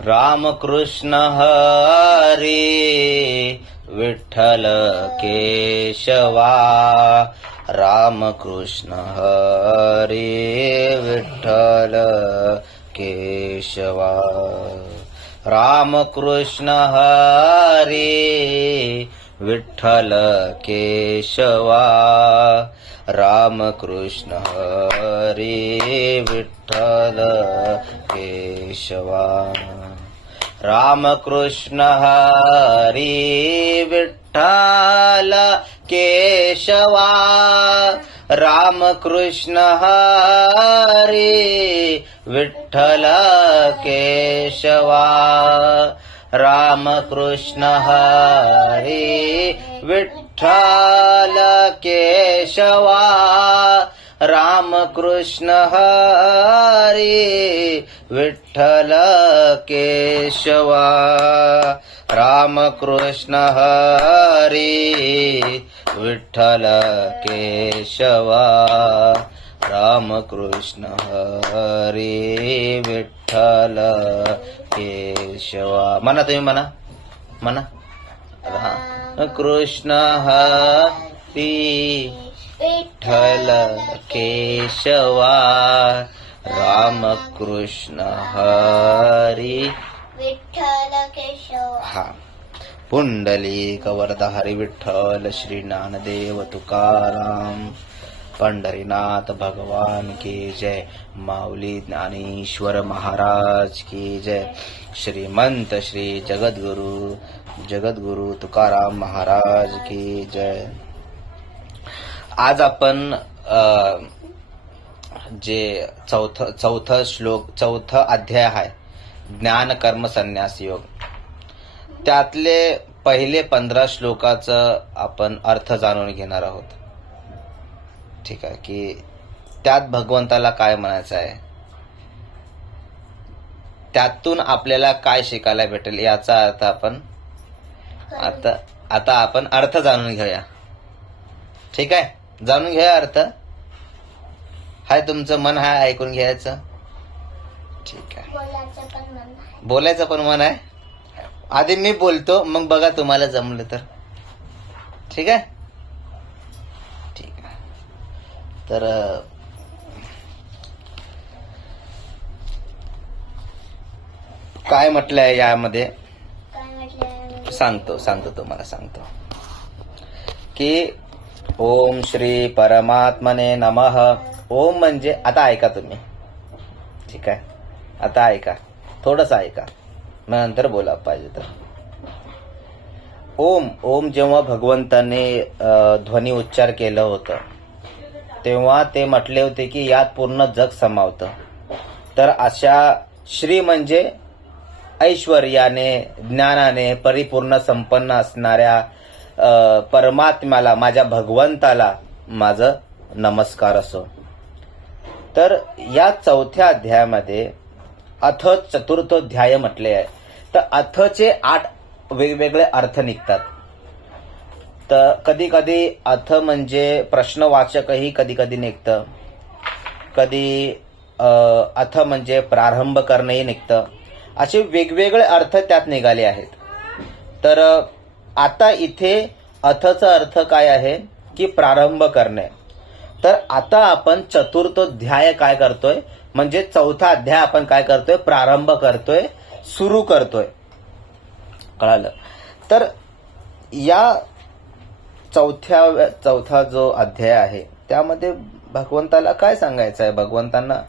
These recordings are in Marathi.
रामकृष्ण हरी विठ्ठल केशवा, रामकृष्ण हरी विठ्ठल केशवा, रामकृष्ण हरी विठ्ठल केशवा, रामकृष्ण हरी विठ्ठल केशवा, रामकृष्ण हरी विठ्ठल केशवा, रामकृष्ण हरी विठ्ठल केशवा, रामकृष्ण हरी विठ्ठल केशवा, रामकृष्ण हरी विठ्ठल केशवा, रामकृष्ण हरी विठ्ठल केशवा, रामकृष्ण हरी विठ्ठल केशवा. म्हणा तुम्ही, म्हणा. कृष्ण हरी विठ्ठल केशवा, रामकृष्ण हरी विठ्ठल केशवा. हा. पुंडलिक वरदाहरी विठ्ठल श्री ज्ञानदेव तुकाराम, पंढरीनाथ भगवान की जय, माऊली ज्ञानेश्वर महाराज की जय, श्रीमंत श्री जगद्गुरु तुकाराम महाराज की जय. आज आपण जे चौथा अध्याय आहे ज्ञान कर्म संन्यास योग, त्यातले पहिले 15 श्लोकाचं आपण अर्थ जाणून घेणार आहोत. ठीक आहे की त्यात भगवंताला काय म्हणायचं आहे, त्यातून आपल्याला काय शिकायला भेटेल याचा अर्थ आपण आता आपण अर्थ जाणून घेऊया. ठीक आहे, जाणून घ्या अर्थ. हाय, तुमचं मन हाय ऐकून घ्यायचं. ठीक आहे, बोलायचं पण मन आहे. आधी मी बोलतो, मग बघा तुम्हाला जमलं तर. ठीक आहे, ठीक आहे. तर काय म्हटलंय यामध्ये सांगतो तुम्हाला की ओम श्री परमात्मने नमः. ओम म्हणजे, आता ऐका तुम्ही. ठीक आहे, आता ऐका, थोडंसं ऐका, मग नंतर बोला पाहिजे तर. ओम जेव्हा भगवंताने ध्वनी उच्चार केलं होतं तेव्हा ते म्हटले होते की यात पूर्ण जग समावतं. तर अशा श्री म्हणजे ऐश्वर्याने ज्ञानाने परिपूर्ण संपन्न असणाऱ्या परमात्म्याला, माझ्या भगवंताला माझं नमस्कार असो. तर या चौथ्या अध्यायामध्ये अथ चतुर्थोध्याय म्हटले आहे. तर अथचे 8 वेगवेगळे अर्थ निघतात. तर कधी कधी अथ म्हणजे प्रश्नवाचकही कधी कधी निघतं, कधी अथ म्हणजे प्रारंभ करणेही निघतं. असे वेगवेगळे अर्थ त्यात निघाले आहेत. तर आता इथे अथचा अर्थ काय आहे की प्रारंभ करणे. तर आता आपण चतुर्थोध्याय काय करतोय, म्हणजे चौथा अध्याय आपण काय करतोय, प्रारंभ करतोय, सुरू करतोय. कळालं? तर या चौथा जो अध्याय आहे त्यामध्ये भगवंताला काय सांगायचं आहे. भगवंतांना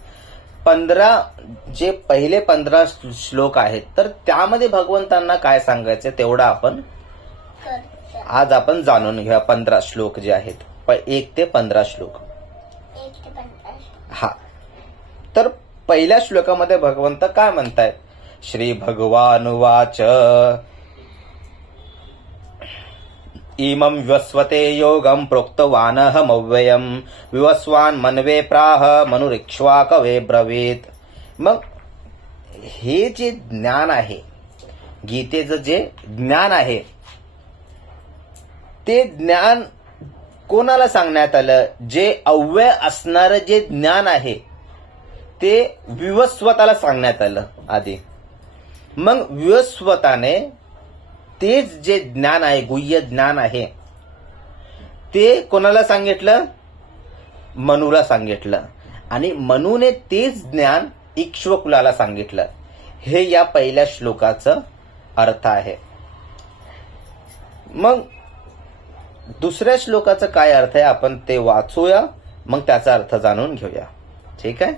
पहिले 15 श्लोक आहेत, तर त्यामध्ये भगवंतांना काय सांगायचं तेवढं आज आपण जाणून घेऊया. 15 श्लोक जे आहेत, 1 ते 15 श्लोक. हा. तर पहिल्या श्लोकामध्ये भगवंत काय म्हणतायत. श्री भगवान वाच इमं विवस्वते योगं प्रोक्तवानहमव्ययं विवस्वान मनवे प्राह मनुरिक्ष्वाकवे ब्रवीत. मग हे जे ज्ञान आहे, गीतेचं जे ज्ञान आहे, ते ज्ञान कोणाला सांगण्यात आलं. जे अव्यय असणारं जे ज्ञान आहे ते विवस्वताला सांगण्यात आलं आधी. मग विवस्वताने तेच जे ज्ञान आहे, गुह्य ज्ञान आहे, ते कोणाला सांगितलं? मनूला सांगितलं. आणि मनूने तेच ज्ञान इक्ष्वाकुला सांगितलं. हे या पहिल्या श्लोकाचं अर्थ आहे. मग दुसऱ्या श्लोकाचं काय अर्थ आहे आपण ते वाचूया, मग त्याचा अर्थ जाणून घेऊया. ठीक आहे.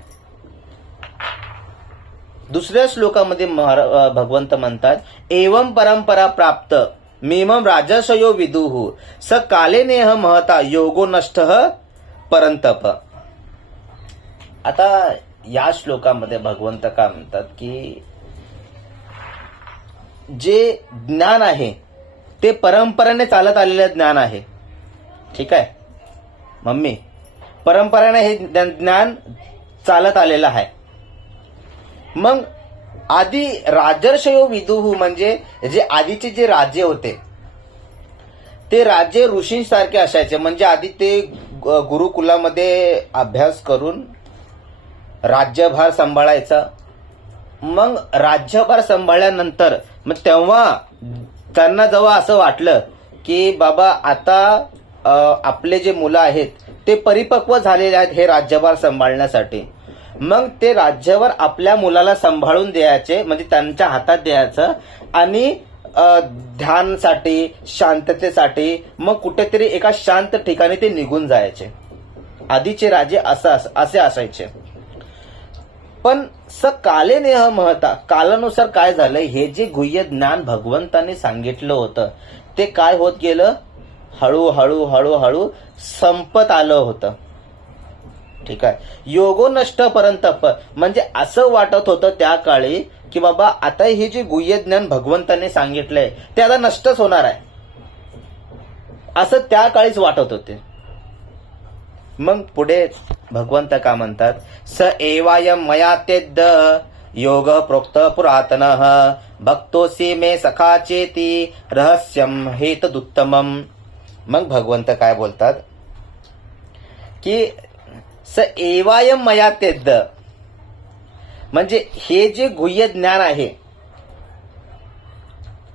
दुसऱ्या श्लोकामध्ये भगवंत म्हणतात, एवं परंपरा प्राप्त मीमं राजर्षयो विदुः स काले नेह महता योगो नष्ट परंतप. आता या श्लोकामध्ये भगवंत काय म्हणतात की जे ज्ञान आहे ते परंपरेने चालत आलेलं ज्ञान आहे. ठीक आहे मम्मी, परंपरेने हे ज्ञान चालत आलेलं आहे. मग आधी राजर्षयो विदुः म्हणजे जे आधीचे जे राज्य होते ते राज्य ऋषींसारखे असायचे. म्हणजे आधी ते गुरुकुलामध्ये अभ्यास करून राज्यभार सांभाळायचा. मग राज्यभार सांभाळल्यानंतर मग तेव्हा त्यांना जेव्हा असं वाटलं की बाबा आता आपले जे मुलं आहेत ते परिपक्व झालेले आहेत हे राज्यभार सांभाळण्यासाठी, मग ते राज्यभार आपल्या मुलाला सांभाळून द्यायचे, म्हणजे त्यांच्या हातात द्यायचं आणि ध्यानसाठी, शांततेसाठी मग कुठेतरी एका शांत ठिकाणी ते निघून जायचे. आधीचे राजे असे असायचे. पण स काले नेह महता, कालानुसार काय झालंय, हे जे गुह्य ज्ञान भगवंताने सांगितलं होतं ते काय होत गेलं, हळूहळू हळूहळू संपत आलं होतं. ठीक आहे. योगो नष्ट परंतप म्हणजे असं वाटत होतं त्या काळी की बाबा आता हे जे गुह्य ज्ञान भगवंताने सांगितलंय ते आता नष्टच होणार आहे, असं त्या काळीच वाटत होते. मग पुढे भगवंत का म्हणतात, स एवायम मया तेद्द योग प्रोक्त पुरातनः भक्तोसी मे सखा चेती रहस्यम हेतदुत्तमम. मग भगवंत काय बोलतात की स एवायम मया तेद्द म्हणजे हे जे गुह्य ज्ञान आहे,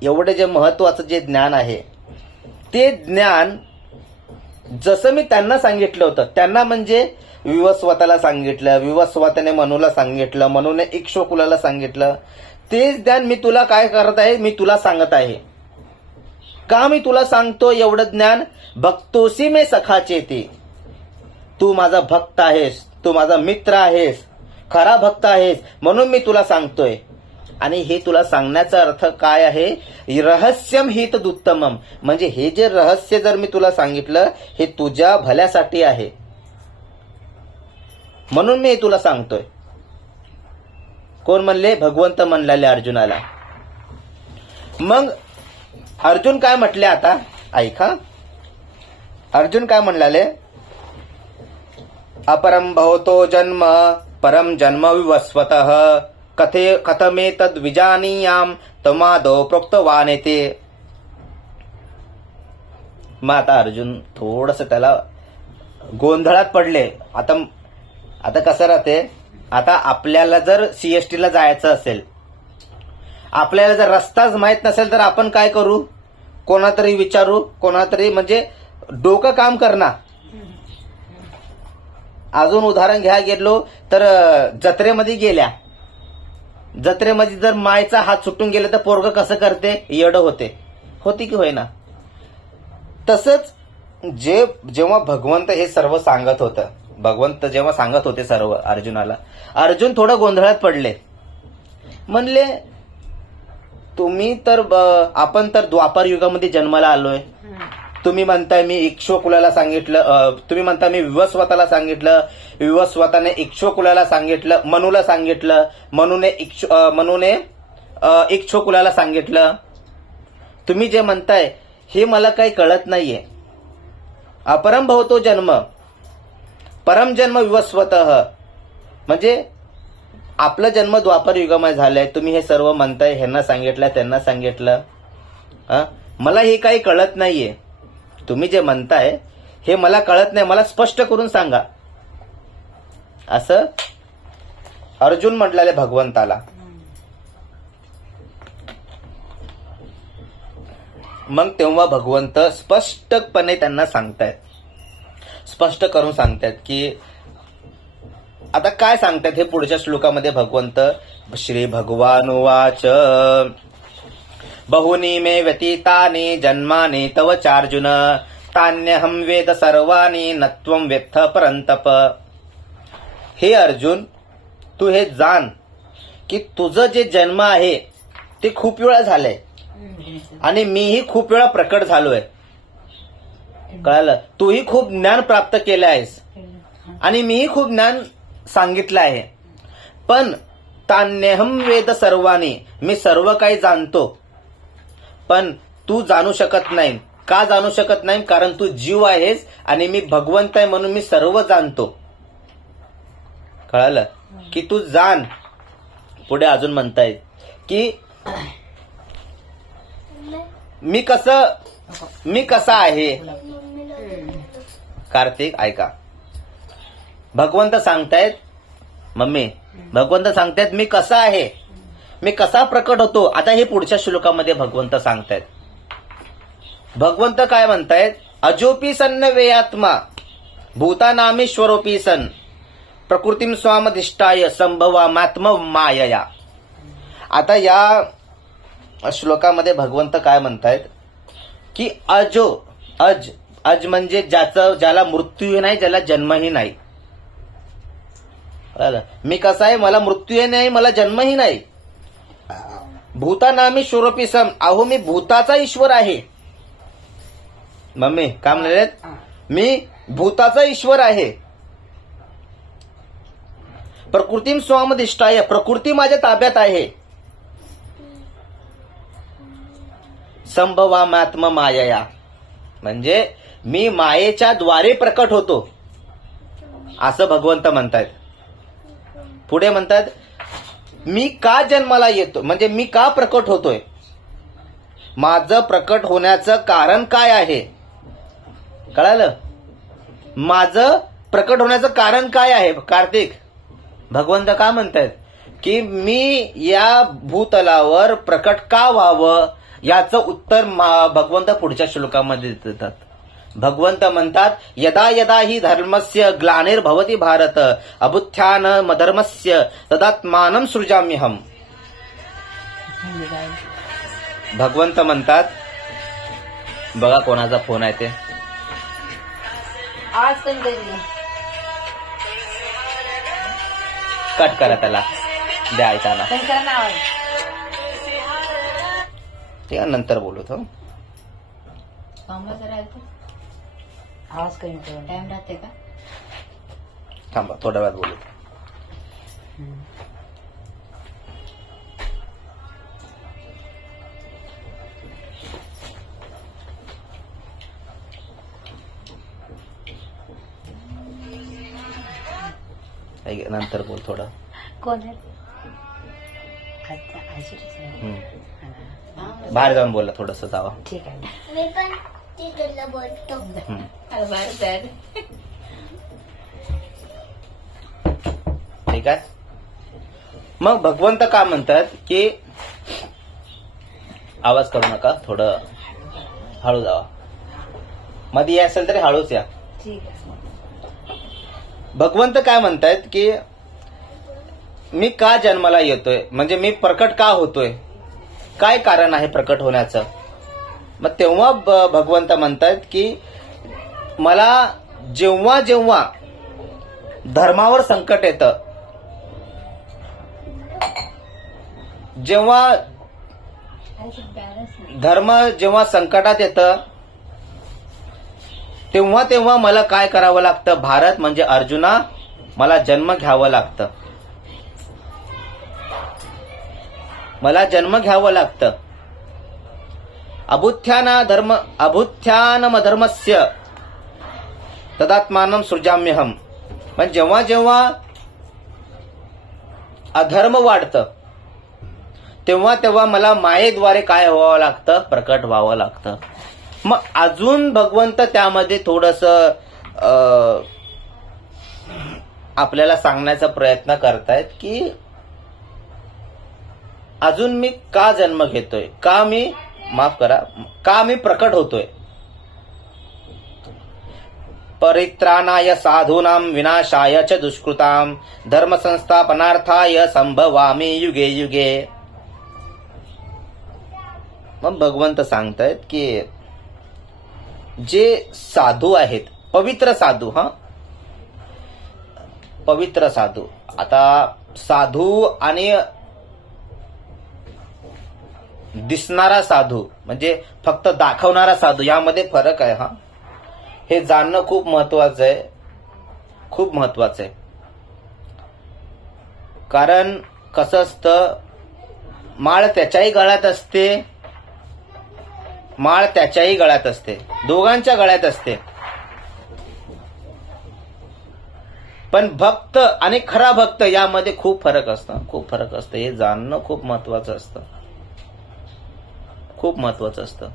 एवढे जे महत्वाचं जे ज्ञान आहे ते ज्ञान जसं मी त्यांना सांगितलं होतं, त्यांना म्हणजे विवस्वताला सांगितलं, विवस्वताने मनूला सांगितलं, मनूने इक्ष्वाकुला सांगितलं, तेच ज्ञान मी तुला काय करत आहे, मी तुला सांगत आहे. का मी तुला सांगतो एवढं ज्ञान? भक्तोसी मे सखाचे ते, तू माझा भक्त आहेस, तू माझा मित्र आहेस, खरा भक्त आहेस, म्हणून मी तुला सांगतोय. आणि हे तुला सांगण्याचा अर्थ काय आहे, रहस्यम हितदुत्तमम म्हणजे हे जे रहस्य जर मी तुला सांगितलं हे तुझ्या भल्यासाठी आहे, म्हणून मी तुला सांगतोय. कोण म्हणले? भगवंत म्हणलेले अर्जुनाला. मग अर्जुन काय म्हटले आता ऐका. अर्जुन काय म्हणलाले, अपरम भवतो जन्म परम जन्म विवस्वतः कथमे तद विजानीयाम तमादो प्रोक्तवानेते. मग आता अर्जुन थोडस त्याला गोंधळात पडले. आता कसं राहते, आता आपल्याला जर सीएसटी ला जायचं असेल, आपल्याला जर रस्ताच माहित नसेल तर आपण काय करू, कोणातरी विचारू, कोणातरी म्हणजे डोकं काम करणार. अजून उदाहरण घ्या गेलो तर जत्रेमध्ये गेल्या, जत्रेमध्ये जर मायचा हात सुटून गेला तर पोरग कसं करते, येडं होते की होईना. तसंच जेव्हा भगवंत हे सर्व सांगत होतं, भगवंत जेव्हा सांगत होते सर्व अर्जुनाला, अर्जुन थोडं गोंधळात पडले. म्हणले तुम्ही तर आपण तर द्वापार युगामध्ये जन्माला आलोय, तुम्ही म्हणताय मी इक्ष्वाकुला सांगितलं, तुम्ही म्हणताय मी विवस्वताला सांगितलं, विवस्वताने इक्ष्वाकुला सांगितलं, मनूला सांगितलं, मनूने इक्ष्वाकुला सांगितलं. तुम्ही जे म्हणताय हे मला काही कळत नाहीये. अपरम भवतो जन्म परम जन्म विवस्वतः म्हणजे आपला जन्म द्वापार युगामध्ये झालाय, तुम्ही हे सर्व म्हणताय, ह्यांना सांगितलं त्यांना सांगितलं, मला हे काही कळत नाहीये. तुम्ही जे म्हणताय हे मला कळत नाही, मला स्पष्ट करून सांगा, असं अर्जुन म्हटलेले भगवंताला. मग तेव्हा भगवंत स्पष्टपणे त्यांना सांगतायत, स्पष्ट करून सांगतायत की आता काय सांगतायत हे पुढच्या श्लोकामध्ये भगवंत. श्री भगवान उवाच बहुनी मे व्यतीतानि जन्मानि तव चार्जुन तान्यहं वेद सर्वाणि न त्वं वेत्थ परंतप. हे अर्जुन, तू हे जाण की तुझं जे जन्म आहे ते खूप वेळा झालंय आणि मीही खूप वेळा प्रकट झालोय. कळालं? तूही खूप ज्ञान प्राप्त केलं आहेस आणि मीही खूप ज्ञान सांगितलं आहे. पण तान्यहम वेद सर्वाणी, मी सर्व काही जाणतो, पण तू जाणू शकत नाही. का जाणू शकत नाही? कारण तू जीव आहेस आणि मी भगवंत आहे म्हणून मी सर्व जाणतो. कळालं? की तू जाण. पुढे अजून म्हणतायत की मी कसा आहे. कार्तिक ऐका, भगवंत सांगतायत, मम्मी भगवंत सांगतायत मी कसा आहे, मी कसा प्रकट होतो. आता हे पुढच्या श्लोकामध्ये भगवंत सांगतायत. भगवंत काय म्हणतायत? अजोपी सन्न वेयात्मा भूतानामीश्वरोपी सन प्रकृतीम स्वामधिष्ठाय संभवामात्म मायया. आता या श्लोकामध्ये भगवंत काय म्हणतायत की अज म्हणजे ज्याला मृत्यूही नाही, ज्याला जन्मही नाही. मी कसा आहे, मला मृत्यूही नाही, मला जन्मही नाही. भूतानामी स्वरूपी सम, अहो मी भूताचा ईश्वर आहे. मम्मी काय म्हणले? मी भूताचा ईश्वर आहे. प्रकृतीम स्वामधिष्ठाय, प्रकृती माझ्या ताब्यात आहे. संभवामात्म मायया, म्हणजे मी मायेच्या द्वारे प्रकट होतो असं भगवंत म्हणतायत. पुढे म्हणतात मी का जन्माला येतो, म्हणजे मी का प्रकट होतोय, माझं प्रकट होण्याचं कारण काय आहे. कळालं? माझं प्रकट होण्याचं कारण काय आहे. कार्तिक, भगवंत का म्हणतायत की मी या भूतलावर प्रकट का व्हावं याचं उत्तर भगवंत पुढच्या श्लोकामध्ये देतात. भगवंत म्हणतात यदा यदा ही धर्मस्य ग्लानिर्भवति भारत अभुत्थानमधर्मस्य तदात्मानं सृजाम्यहम्. भगवंत म्हणतात, बघा कोणाचा फोन आहे ते. कट करा, त्याला द्या ऐकायला. ते नंतर बोलत हो. आवाज कमी टाइम राहते का? थांबा थोड्या वेळात बोलू. नंतर बोल थोडं. कोण आहे? बाहेर जाऊन बोला, थोडस जावा. ठीक आहे. मी पण तिकडला बोलतो. ठीक आहे. मग भगवंत का म्हणतात की आवाज करू नका, थोडं हळू जावा. मध्ये या असेल तरी हळूच या. ठीक आहे. भगवंत काय म्हणतायत की मी का जन्माला येतोय, म्हणजे मी प्रकट का होतोय, काय कारण आहे प्रकट होण्याचं. मग तेव्हा भगवंत म्हणतायत की मला जेव्हा जेव्हा धर्मावर संकट येतं, जेव्हा धर्म जेव्हा संकटात येतं, तेव्हा तेव्हा मला काय करावं लागतं. भारत म्हणजे अर्जुना, मला जन्म घ्यावं लागतं. मला जन्म घ्यावं लागतं. अभुत्थानमधर्मस्य तदात्मानं सृजाम्यहम्. पण जेव्हा जेव्हा अधर्म वाढतं तेव्हा तेव्हा मला मायेद्वारे काय व्हावं लागतं, प्रकट व्हावं लागतं. मग अजून भगवंत त्यामध्ये थोडस आपल्याला सांगण्याचा प्रयत्न करतायत की अजून मी का जन्म घेतोय, का मी माफ करा, का मी प्रकट होतोय? परित्राणाय साधूनां विनाशाय च दुष्कृतां धर्म संस्थापनार्थाय संभवामि युगे युगे. मग भगवंत सांगतायत की जे साधू आहेत, पवित्र साधू, पवित्र साधू. आता साधू आणि दिसणारा साधू म्हणजे फक्त दाखवणारा साधू यामध्ये फरक आहे. हे जाणणं खूप महत्वाचं आहे, खूप महत्वाचं आहे. कारण कसं असतं, माळ त्याच्याही गळ्यात असते, माळ त्याच्याही गळ्यात असते, दोघांच्या गळ्यात असते. पण भक्त आणि खरा भक्त यामध्ये खूप फरक असतं, खूप फरक असतं. हे जाणणं खूप महत्वाचं असतं, खूप महत्वाचं असतं.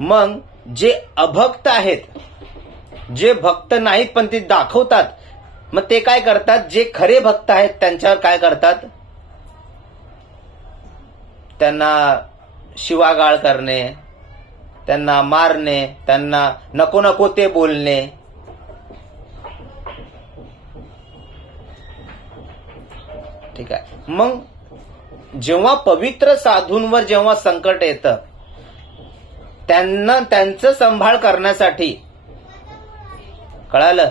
मग जे अभक्त आहेत, जे भक्त नाहीत पण ते दाखवतात, मग ते काय करतात? जे खरे भक्त आहेत त्यांच्यावर काय करतात? त्यांना शिवागाळ करणे, त्यांना मारणे, त्यांना नको नको ते बोलणे. ठीक आहे. मग जेव्हा पवित्र साधूंवर जेव्हा संकट येतं, त्यांना त्यांचं संभाळ करण्यासाठी, कळालं,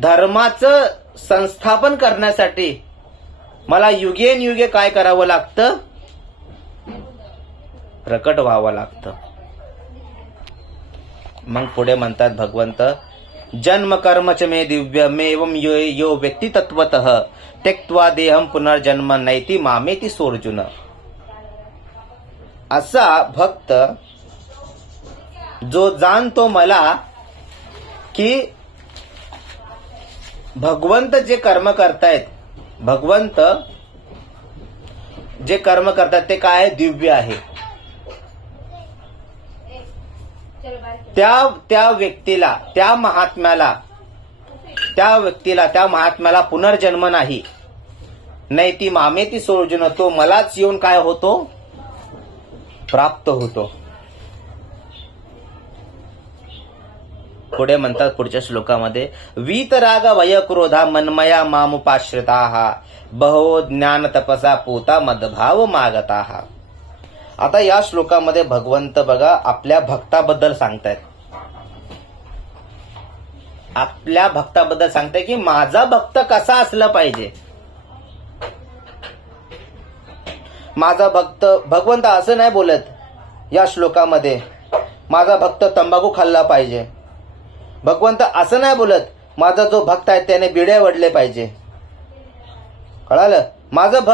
धर्माचं संस्थापन करण्यासाठी मला युगेन काय करावं लागतं? प्रकट व्हावं लागतं. मग पुढे म्हणतात भगवंत, जन्म कर्म च मे दिव्यमेवं यो व्यक्ती तत्वतः त्यक्त्वा देहम पुनर्जन्म नैति मामेति सोर्जुन. असा भक्त जो जाणतो मला की भगवंत जे कर्म करतायत, भगवंत जे कर्म करतात ते काय आहे? दिव्य आहे. त्या व्यक्तीला, त्या महात्म्याला पुनर्जन्म नाही. नैति मामेति सोर्जुन, तो मलाच येऊन काय होतो? प्राप्त होतो. पुढे म्हणतात पुढच्या श्लोकामध्ये, वीतराग वय क्रोधा मन्मया मामुपाश्रिताः बहो ज्ञान तपसा पूता मदभाव मागताः. आता या श्लोकामध्ये भगवंत बघा आपल्या भक्ताबद्दल सांगतायत. आपल्या भक्ताबद्दल सांगताय की माझा भक्त कसा असला पाहिजे. माझा भक्त, भगवंत असं नाही बोलत या श्लोकामध्ये माझा भक्त तंबाखू खाल्ला पाहिजे. भगवंत असं नाही बोलत माझा जो भक्त आहे त्याने बिडे वडले पाहिजे. कळालं? माझं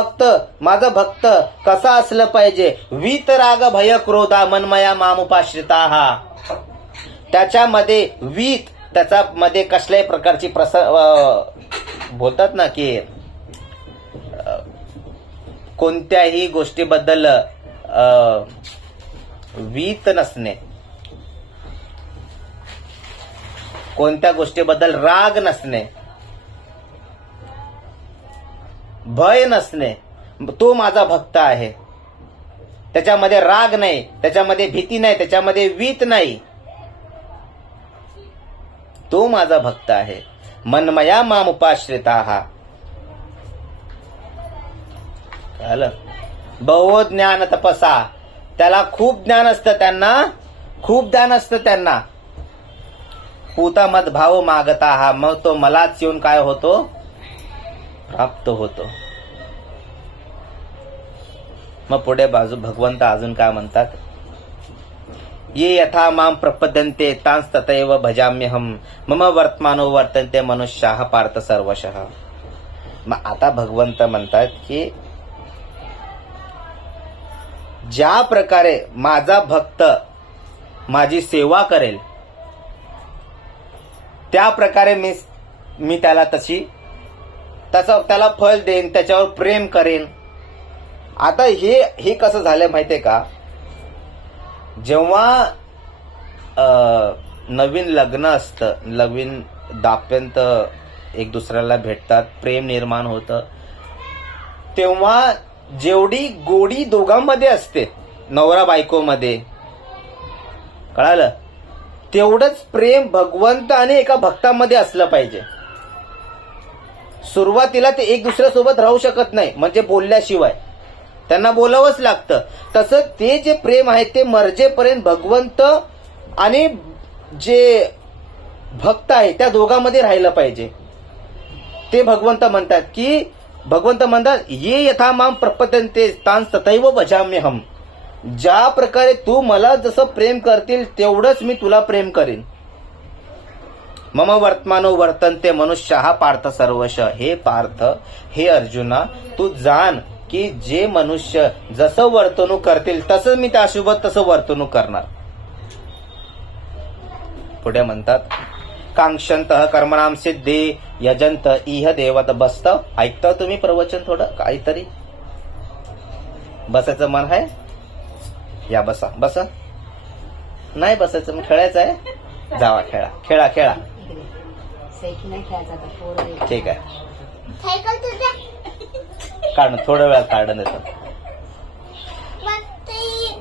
भक्त कसा असलं पाहिजे? वीतराग भय क्रोधा मन्मया मामुपाश्रिताः. त्याच्यामध्ये वीत, त्याच्यामध्ये कसल्याही प्रकारची बोलतात ना की कोणत्याही गोष्टीबद्दल वीत नसणे, कोणत्या गोष्टीबद्दल राग नसणे, भय नसणे, तो माझा भक्त आहे. त्याच्यामध्ये राग नाही, त्याच्यामध्ये भीती नाही, त्याच्यामध्ये वीत नाही, तो माझा भक्त आहे. मन्मया मामुपाश्रिताः. कळलं? बहु ज्ञान तपसा, त्याला खूप ज्ञान असतं, त्यांना पूता मदभाव मागताः, मग तो मलाच येऊन काय होतो? प्राप्त होतो. मग पुढे बाजू भगवंत अजून काय म्हणतात? ये यथा मां प्रपद्यन्ते तांस तथैव भजाम्यहम मम वर्तमानो वर्तन्ते मनुष्याः पार्थ सर्वशः. मग आता भगवंत म्हणतात की ज्या प्रकारे माझा भक्त माझी सेवा करेल त्या प्रकारे मी त्याला त्याला फळ देईन, त्याच्यावर प्रेम करेन. आता हे कसं झालं माहितीये का? जेव्हा नवीन लग्न असतं, नवीन दाम्पत्य एक दुसऱ्याला भेटतात, प्रेम निर्माण होतं, तेव्हा जेवढी गोडी दोघांमध्ये असते, नवरा बायकोमध्ये, कळालं, तेवढंच प्रेम भगवंत आणि एका भक्तामध्ये असलं पाहिजे. सुरुवातीला ते एक दुसऱ्यासोबत राहू शकत नाही, म्हणजे बोलल्याशिवाय त्यांना बोलावंच लागतं. तसं ते जे प्रेम आहे ते मर्जेपर्यंत भगवंत आणि जे भक्त आहे त्या दोघांमध्ये राहिलं पाहिजे. ते भगवंत म्हणतात ये यथा माम प्रपद्यन्ते तान तथैव भजाम्यहम. ज्या प्रकारे तू मला जसं प्रेम करतील तेवढंच मी तुला प्रेम करीन. मम वर्तमानो वर्तन्ते मनुष्याः पार्थ सर्वश. हे पार्थ, हे अर्जुना, तू जाण की जे मनुष्य जसं वर्तणूक करतील तसं मी त्यासोबत तसं वर्तणूक करणार. पुढे म्हणतात कांक्षन्तः कर्मणाम सिद्धी यजंत इह देवत. बसत ऐकता तुम्ही प्रवचन थोडं काहीतरी? बसायचं मन आहे? या बसा. बसा. नाही बसायचं, मग खेळायचं आहे? जावा खेळा खेळा खेळा. सायकल नाही खेळायचा आता, पोरं. ठीक आहे, सायकल तुझ्या काढून थोड्या वेळात काढून येतो.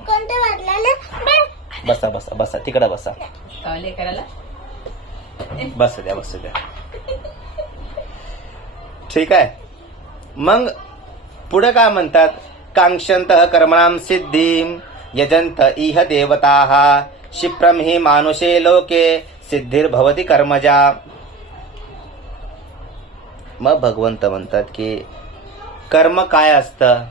कोणतं वाटलं? बसा बसा बसा, तिकडे बसा. कॉले करायला बसू द्या बसू द्या. ठीक आहे. मग पुढे काय म्हणतात? कांक्षन्तः कर्मणाम सिद्धिं यजंत इह देवताः क्षिप्रं हि मानुषे लोके सिद्धिर्भवति कर्मजा. मग भगवंत म्हणतात की कर्म काय असतं,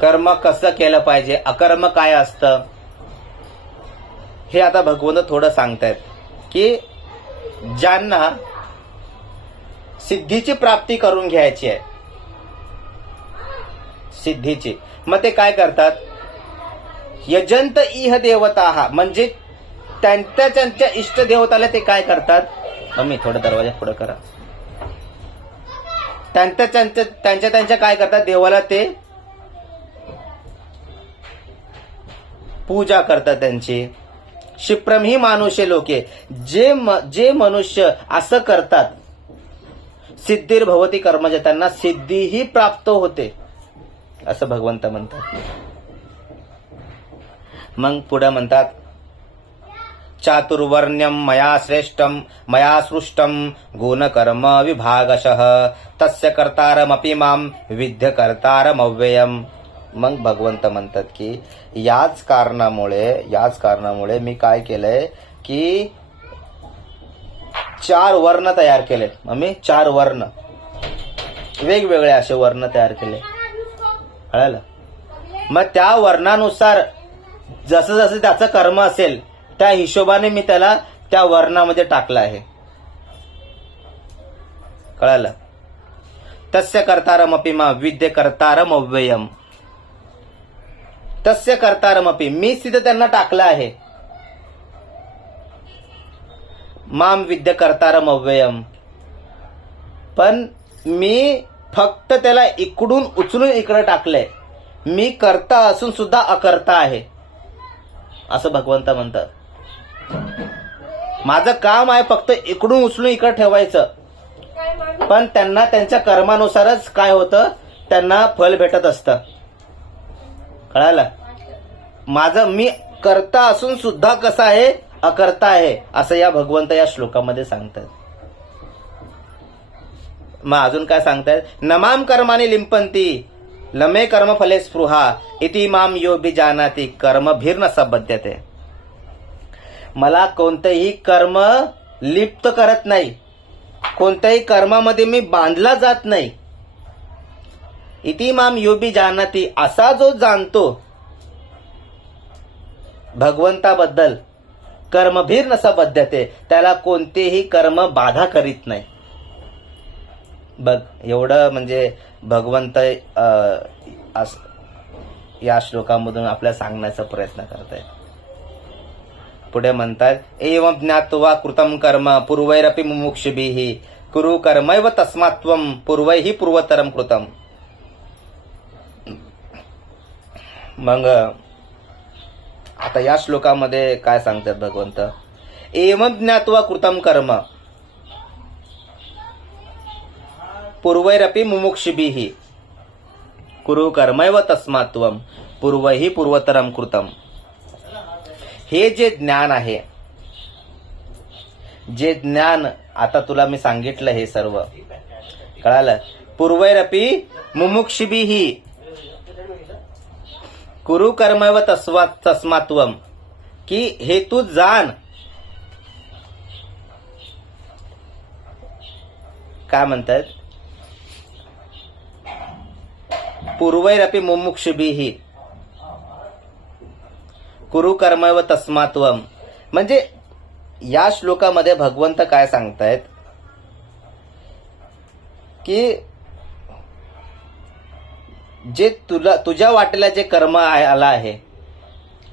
कर्म कसं केलं पाहिजे, अकर्म काय असतं, हे आता भगवंत थोडं सांगतायत की ज्यांना सिद्धीची प्राप्ती करून घ्यायची आहे, सिद्धीची, मग ते काय करतात? यजंत इह देवताः, म्हणजे त्यांच्या इष्ट देवताला ते काय करतात? मम्मी थोडं दरवाजा पुढे करा. त्यांच्या काय करतात? देवाला ते पूजा करतात त्यांची. क्षिप्रम ही मानुषे लोके, जे मनुष्य असं करतात, सिद्धिर्भवती कर्मजा, त्यांना सिद्धीही प्राप्त होते, असं भगवंत म्हणतात. मग पुढे म्हणतात चातुर्वर्ण्यम मया श्रेष्ठम मया सृष्टम गुणकर्म विभागशः तस्य कर्तारमपि माम विद्य कर्तारमव्ययम. मग भगवंत म्हणतात की याच कारणामुळे मी काय केलंय की 4 वर्ण तयार केले. मग 4 वर्ण, वेगवेगळे असे वर्ण तयार केले, कळलं? मग त्या वर्णानुसार जसं जसं त्याचं कर्म असेल त्या हिशोबाने मी त्याला त्या वर्णामध्ये टाकलं आहे, कळलं? तस्य कर्तारमपि मा विद्य कर्तारमव्ययम. तस्य कर्तारमपि, मीच तिथे त्यांना टाकलं आहे. माम विद्य कर्तारमव्ययम, पण मी फक्त त्याला इकडून उचलून इकडे टाकलंय. मी कर्ता असून सुद्धा अकर्ता आहे, असं भगवंत म्हणतात. माझं काम आहे फक्त इकडून उचलून इकडे ठेवायचं, पण त्यांना त्यांच्या कर्मानुसारच काय होतं, त्यांना फल भेटत असतं, कळालं? मी कर्ता असून सुद्धा कसा आहे, अकर्ता आहे, असं या भगवंत या श्लोकामध्ये सांगतात. मग अजून काय सांगतायत? नमाम कर्माने लिंपंती लमे कर्म फले स्पृहा इति माम यो बिजानाति कर्मभिर्न सबध्यते. मला कोणतंही कर्म लिप्त करत नाही, कोणत्याही कर्मामध्ये मी बांधला जात नाही. इति माम यो बिजानाति, असा जो जाणतो भगवंताबद्दल, कर्मभिर्न सबध्यते, त्याला कोणतेही कर्म बाधा करीत नाही. बघ, एवढं म्हणजे भगवंत या श्लोकामधून आपल्याला सांगण्याचा प्रयत्न करतायत. पुढे म्हणतात एवं ज्ञात्वा कृतं कर्म पूर्वैरपि मुमुक्षुभिः कुरु कर्मैव तस्मात् त्वं पूर्वैः पूर्वतरं कृतं. मग आता या श्लोकामध्ये काय सांगतात भगवंत? एवं ज्ञात्वा कृतं कर्म पूर्वैरपि मुमुक्षुभिः. कुरु कर्मैव तस्मात् त्वं पूर्वहि पूर्वतरम कृतम. हे जे ज्ञान आहे, जे ज्ञान आता तुला मी सांगितलं, हे सर्व कळालं. पूर्वैरपि मुमुक्षिभिः कुरु कर्मैव तस्मात् त्वं, की हे तू जाण. काय म्हणतात? पूर्वैरपि मुमुक्षुभिः कुरु कर्मैव तस्मात् त्वं. म्हणजे या श्लोकामध्ये भगवंत काय सांगतायत की जे तुझ्या वाटेला जे कर्म आला आहे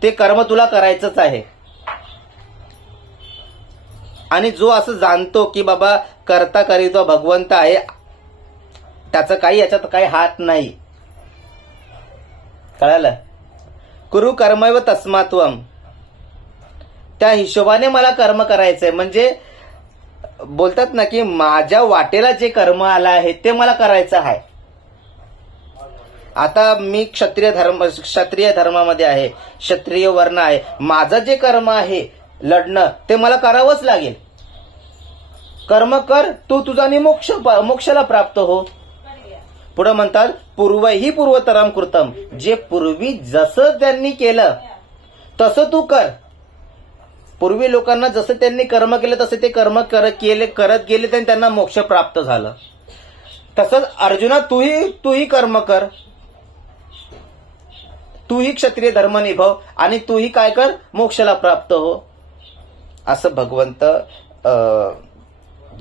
ते कर्म तुला करायचंच आहे. आणि जो असं जाणतो की बाबा करता करीतो भगवंत आहे, त्याचा काही याच्यात काही हात नाही. कळालं? कुरु कर्मैव तस्मात् त्वं, त्या हिशोबाने मला कर्म करायचंय. म्हणजे बोलतात ना की माझ्या वाटेला जे कर्म आलं आहे ते मला करायचं आहे. आता मी क्षत्रिय धर्मामध्ये आहे, क्षत्रिय वर्ण आहे, माझं जे कर्म आहे लढणं ते मला करावंच लागेल. कर्म कर तू तुझा आणि मोक्षाला प्राप्त हो. पुढे म्हणतात पूर्वही पूर्वतरम कृतम, जे पूर्वी जसं त्यांनी केलं तसं तू कर. पूर्वी लोकांना जसं त्यांनी कर्म केलं तसं ते कर्म करत गेले आणि त्यांना मोक्ष प्राप्त झालं. तसंच अर्जुना तूही कर्म कर, तूही क्षत्रिय धर्म निभव आणि तूही काय कर, मोक्षाला प्राप्त हो. असं भगवंत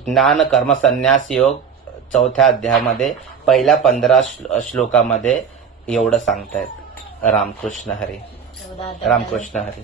ज्ञान कर्म संन्यास योग 4थ्या अध्यायामध्ये पहिल्या 15 श्लोकामध्ये एवढं सांगतायत. रामकृष्ण हरी. रामकृष्ण हरी.